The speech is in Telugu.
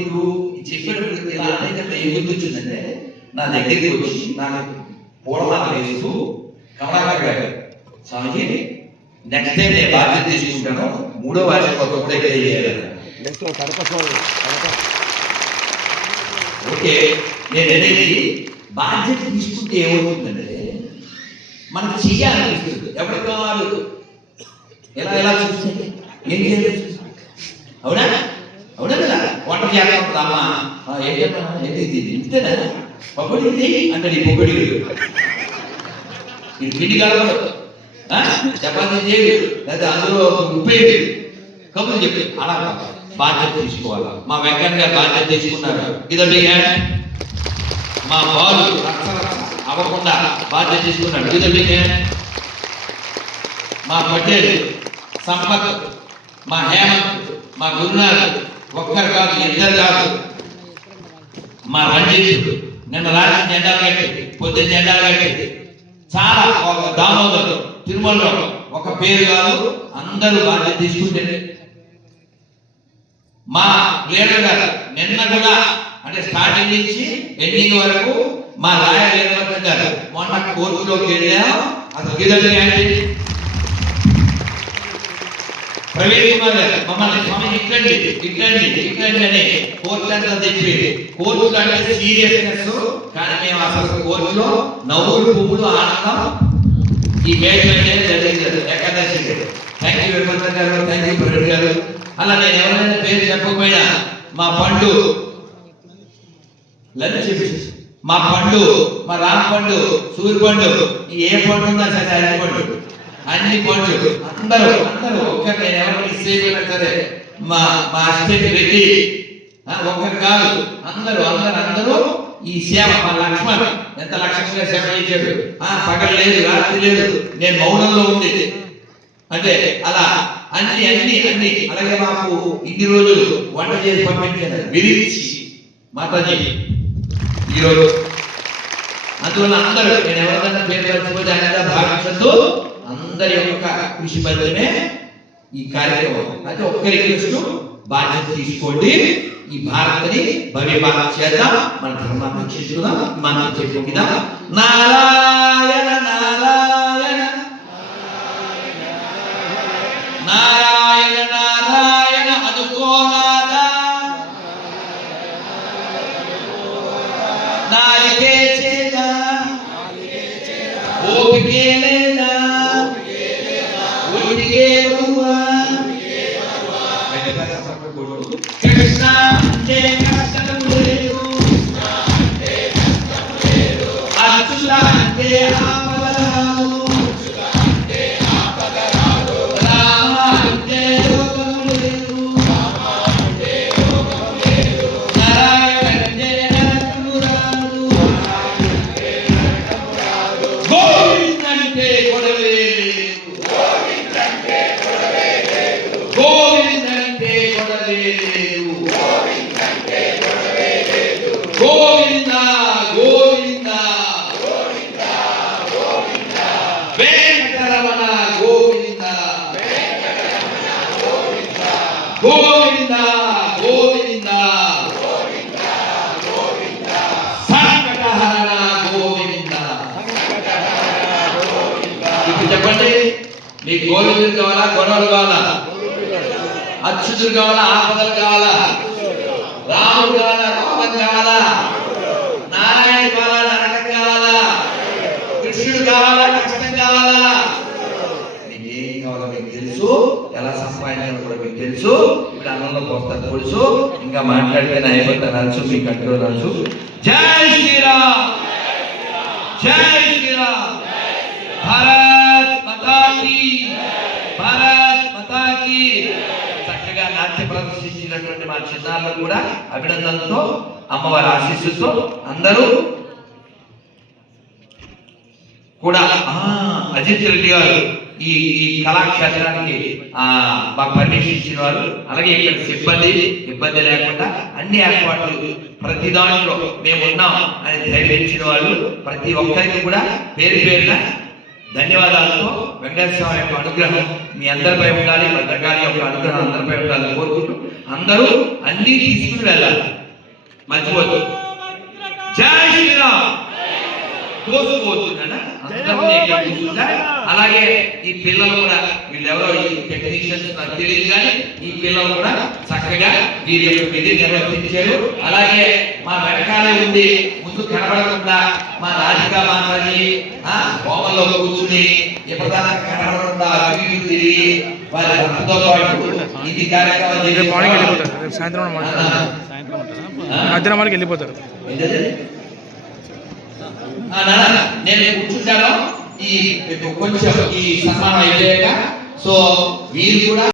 ఇప్పుడు చెప్పేటప్పుడు ఇలా అనేకంటే ఏం గుర్తొచ్చిందంటే నా దగ్గరికి వచ్చి నాకు పూలమాల వేస్తూ కమలాకర్ గారు స్వామిజీ నెక్స్ట్ టైం నేను బాధ్యత తీసుకుంటాను, 3వ వార్షికోత్సవం కూడా ఇక్కడ చేయాలి. ఓకే, నేను అనేది బాధ్యత తీసుకుంటే ఏమవుతుందంటే మనకు చెయ్యాలనిపిస్తుంది. ఎవరి కాదు ఎలా ఎలా చూస్తే ఏం చేయాలి, అవునా అవునా కదా. వంట చేయాలనుకుంటా అమ్మ ఏంటి ఇంతేనా పొగడి అంటే నీ పొగడి ఇది పిండి కలపడు, చపాతీ చేయడు, లేదా అందులో ఉప్పేది కబుర్లు చెప్పి అలా బాధ్యత తీసుకోవాలి. మా వెంకన్న గారు బాధ్యత తీసుకున్నారు. ఇదండి మా బాలు అవ్వకుండా బాధ్యత తీసుకున్నాడు. ఇదండి మా పటేల్ సంపత్, మా హేమంత్, మా గురునాథ్ ఒక్కరు కాదు, ఇద్దరు కాదు, మా రంజిత్ నిన్న రాత్రి జెండాలు కట్టి పొద్దున్న జెండాలు కట్టి చాలా ఒక దామోదరు తిరుమలలో ఒక పేరు కాదు అందరూ బాధ్యత తీసుకుంటే మా లీడర్ గారు నిన్న కూడా అంటే స్టార్టింగ్ నుంచి ఎండింగ్ వరకు మా లాయర్ లీడర్ గారు మొన్న కోర్టులోకి వెళ్ళాం. అసలు గిదండి ప్రవీణ్ కుమార్ గారు మమ్మల్ని స్వామి ఇట్లండి ఇట్లండి ఇట్లండి అని కోర్టు అంతా తెచ్చి కోర్టులు అంటే సీరియస్నెస్, కానీ మేము అసలు కోర్టులో నవ్వులు పువ్వులు ఆనందం ఈ మేడం అనేది జరిగింది. ఏకాదశి థ్యాంక్ యూ వెంకట గారు, థ్యాంక్ యూ ప్రవీణ్ గారు. అలా నేను ఎవరైనా పేరు చెప్పకపోయినా మా పండు లంచ్ చెప్పేసి మా పండు, మా రామ్ పండు, సూర్య పండు, ఏ పండు ఉన్నా సరే అన్ని పండు, అన్ని పండు అందరూ అందరూ ఒక్కరు నేను ఎవరు మిస్ అయిపోయినా సరే మా మా అసిస్టెంట్ రెడ్డి ఒక్కరు కాదు అందరూ అందరూ అందరూ ఈ సేవ. మా లక్ష్మణ్ ఎంత లక్ష్యంగా సేవ చేశాడు, పగలు లేదు రాత్రి లేదు, నేను మౌనంలో ఉంది అంటే అలా అన్ని అన్ని అన్ని. అలాగే మాకు ఇన్ని రోజులు వంట చేసి పంపించారు విరిచి మాతాజీ ఈరోజు. అందువల్ల అందరూ నేను ఎవరికైనా పేరు వచ్చిపోతే ఆయన భావించద్దు, అందరి యొక్క కృషి ఫలితమే ఈ కార్యక్రమం. అయితే ఒక్క రిక్వెస్ట్, బాధ్యత తీసుకోండి. ఈ భారత్ని భవ్యభారత చేద్దాం, మన ధర్మాన్ని రక్షించుకుందాం, మనం చెప్పుకుందాం. నారాయణ నారాయణ నారాయణ నారాయణ అనుకోనాదా నాలికే చేదా ఓపికే లేదా ఓపికే బరువా కృష్ణ అంటే కష్టం లేదు, అచ్యుత అంటే ఆపదరాదు, రామ అంటే రోగం లేదు, నారాయణ అంటే నరకము రాదు, గోవింద అంటే గొడవే లేదు, గోవింద అంటే గొడవే లేదు, గోవింద అంటే గొడవే లేదు, గోవింద గోవింద గోవింద గోవింద వెంకటరమణ గోవింద గోవింద గోవింద గోవింద సంకటహరణ గోవింద. ఇప్పుడు చెప్పండి, మీ గోవిందుడు కావాలా, గొడవలు కావాలా, అచ్యుతుడు కావాలా, ఆపదలు కావాలా, రాముడు కావాలా, రోగం కావాలా, నారాయణ కావాలా, నరకం కావాలా, కృష్ణుడు కావాలా, కష్టం కావాలా, మీకు ఏం కావాలో మీకు తెలుసు, ఎలా సంపాదించాలో కూడా మీకు తెలుసు. ఇప్పుడు అన్నంలో పోస్తారు తెలుసు, ఇంకా మాట్లాడితే అయిపోతాను నచ్చు, మీ కంట్రోల్ నచ్చు. జై శ్రీరామ్, జై శ్రీరామ్, భారత్ మాతా కీ, భారత్ మాతా కీ. చక్కగా నాట్య ప్రదర్శించినటువంటి మా చిన్నారులు కూడా అభినందనతో, అమ్మవారి ఆశీస్సుతో అందరూ కూడా అజిత్ రెడ్డి గారు ఈ ఈ కళాక్షేత్రానికి మాకు పర్మిషన్ ఇచ్చిన వారు, అలాగే ఇక్కడ సిబ్బంది ఇబ్బంది లేకుండా అన్ని ఏర్పాట్లు ప్రతి దాంట్లో మేము ఉన్నాం అని ధైర్యం ఇచ్చిన వాళ్ళు ప్రతి ఒక్కరికి కూడా పేరు పేరున ధన్యవాదాలతో వెంకటేశ్వర స్వామి యొక్క అనుగ్రహం మీ అందరిపై ఉండాలి, భద్రకాళి యొక్క అనుగ్రహం అందరిపై ఉండాలని కోరుకుంటూ అందరూ అన్ని తీసుకుని వెళ్ళాలి, మర్చిపోద్దు. జై శ్రీరామ్. కోసుకోవద్దునా అలాగే ఈ పిల్లలు కూడా, వీళ్ళెవరో ఈ టెక్నీషియన్స్ నాకు తెలియదు కానీ ఈ పిల్లలు కూడా చక్కగా వీరి యొక్క విధి నిర్వర్తించారు. అలాగే మా వెనకాలే ఉండి ముందు కనబడకుండా మా రాధికా మాతాజీ హోమంలో కూర్చుని ఎప్పటిదాకా కనబడకుండా అభివృద్ధి తిరిగి వారి భర్తతో పాటు ఇది కార్యక్రమం సాయంత్రం మధ్యాహ్నం వెళ్ళిపోతారు. నేను కూర్చుంటాను ఈ కొంచెం ఈ సన్మానం అయిపోయాక. సో వీరు కూడా